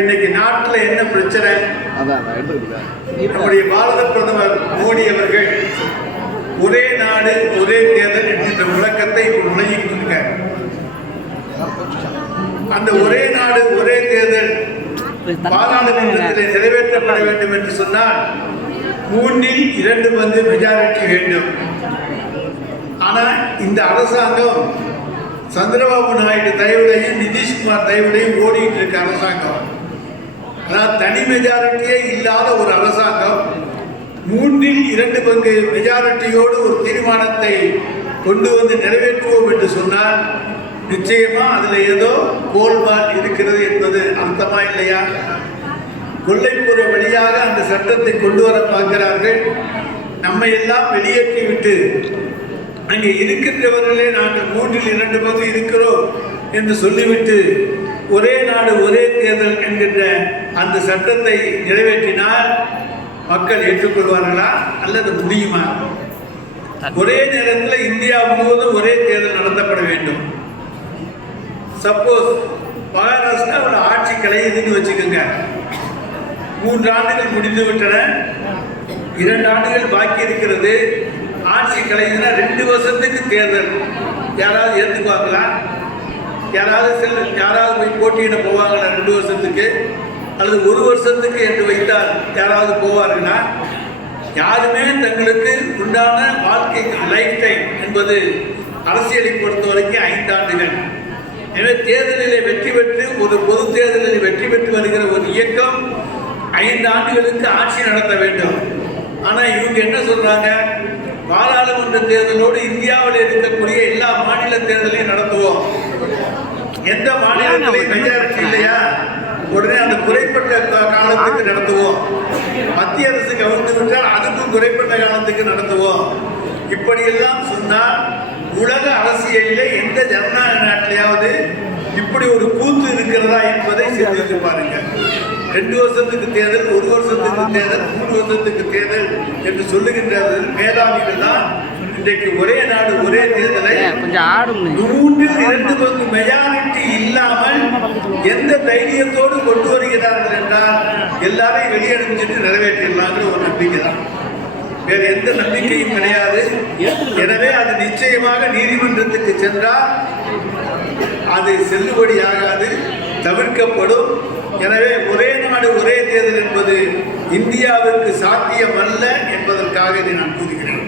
இன்னைக்கு நாட்டில் என்ன பிரச்சனை? நம்முடைய பாரத பிரதமர் மோடி அவர்கள் ஒரே நாடு ஒரே தேர்தல் என்கின்ற முழக்கத்தை முழங்கியிருக்கார். அந்த ஒரே நாடு ஒரே தேர்தல் பாராளுமன்றத்தில் நிறைவேற்றப்பட வேண்டும் என்று சொன்னால் 3/2 மெஜாரிட்டி வேண்டும். ஆனால் இந்த அரசாங்கம் சந்திரபாபு நாயுடு தயவுலையும் நிதிஷ்குமார் தயவுலையும் ஓடிட்டு இருக்க அரசாங்கம். அதாவது தனி மெஜாரிட்டியே இல்லாத ஒரு அரசாங்கம் 3/2 மெஜாரிட்டியோடு ஒரு தீர்மானத்தை கொண்டு வந்து நிறைவேற்றுவோம் என்று சொன்னால் நிச்சயமா அதுல ஏதோ கோல்மால் இருக்கிறது என்பது அர்த்தமா இல்லையா? கொல்லைப்புற வழியாக அந்த சட்டத்தை கொண்டு வர பார்க்கிறார்கள். நம்ம எல்லாம் வெளியேற்றி விட்டு அங்கே இருக்கின்றவர்களே நாங்கள் 3/2 இருக்கிறோம் என்று சொல்லிவிட்டு ஒரே நாடு ஒரே தேர்தல் என்கின்ற அந்த சட்டத்தை நிறைவேற்றினால் மக்கள் ஏற்றுக்கொள்வார்களா அல்லது முடியுமா? ஒரே நேரத்தில் இந்தியா முழுவதும் ஒரே தேர்தல் நடத்தப்பட வேண்டும். சப்போஸ் மகாராஷ்டிராவோட ஆட்சி கலையுதுன்னு வச்சுக்கோங்க. 3 ஆண்டுகள் முடிந்து விட்டன, 2 ஆண்டுகள் பாக்கி இருக்கிறது. ஆட்சி கலையுதுன்னா 2 வருஷத்துக்கு தேர்தல். யாராவது ஏற்றுக்குவாங்களா? யாராவது போய் போட்டியிட போவாங்களா 2 வருஷத்துக்கு அல்லது 1 வருஷத்துக்கு என்று வைத்தால் யாராவது போவார்களா? யாருமே தங்களுக்கு உண்டான வாழ்க்கை லைஃப் டைம் என்பது அரசியலை பொறுத்த வரைக்கும் 5 ஆண்டுகள். எனவே தேர்தலிலே வெற்றி பெற்று ஒரு பொது தேர்தலில் வெற்றி பெற்று வருகிற ஒரு இயக்கம் 5 ஆண்டுகளுக்கு ஆட்சி நடத்த வேண்டும். ஆனால் இவங்க என்ன சொல்றாங்க? பாராளுமன்ற தேர்தலோடு இந்தியாவில் இருக்கக்கூடிய எல்லா மாநில தேர்தலையும் நடத்துவோம். எந்த மாநிலத்திலையும் மெஜாரிட்டி இல்லையா, உடனே அந்த குறைப்பட்ட காலத்துக்கு நடத்துவோம். மத்திய அரசு கவர்ந்து விட்டால் அதுக்கும் குறைப்பட்ட காலத்துக்கு நடத்துவோம். இப்படியெல்லாம் சொன்னால் உலக அரசியலில் எந்த ஜனநாயக நாட்டிலேயாவது இப்படி ஒரு கூத்து இருக்கிறதா என்பதை சிந்தித்து பாருங்க. 2 வருஷத்துக்கு தேர்தல், 1 வருஷத்துக்கு தேர்தல், 3 வருஷத்துக்கு தேர்தல் என்று சொல்லுகின்ற மேதாவிகள் தான் இன்றைக்கு ஒரே நாடு ஒரே தேர்தலை 3/2 மெஜாரிட்டி இல்லாமல் எந்த தைரியத்தோடு கொண்டு வருகிறார்கள் என்றால் எல்லாரையும் வெளியனுப்பிச்சுட்டு நிறைவேற்றிடலாங்கிற ஒரு நம்பிக்கை தான். வேற எந்த நம்பிக்கையும் கிடையாது. எனவே அது நிச்சயமாக நீதிமன்றத்துக்கு சென்றால் அது செல்லுபடியாகாது, தவிர்க்கப்படும். எனவே ஒரே நாடு ஒரே தேர்தல் என்பது இந்தியாவிற்கு சாத்தியமல்ல என்பதற்காக இதை நான் கூறுகிறேன்.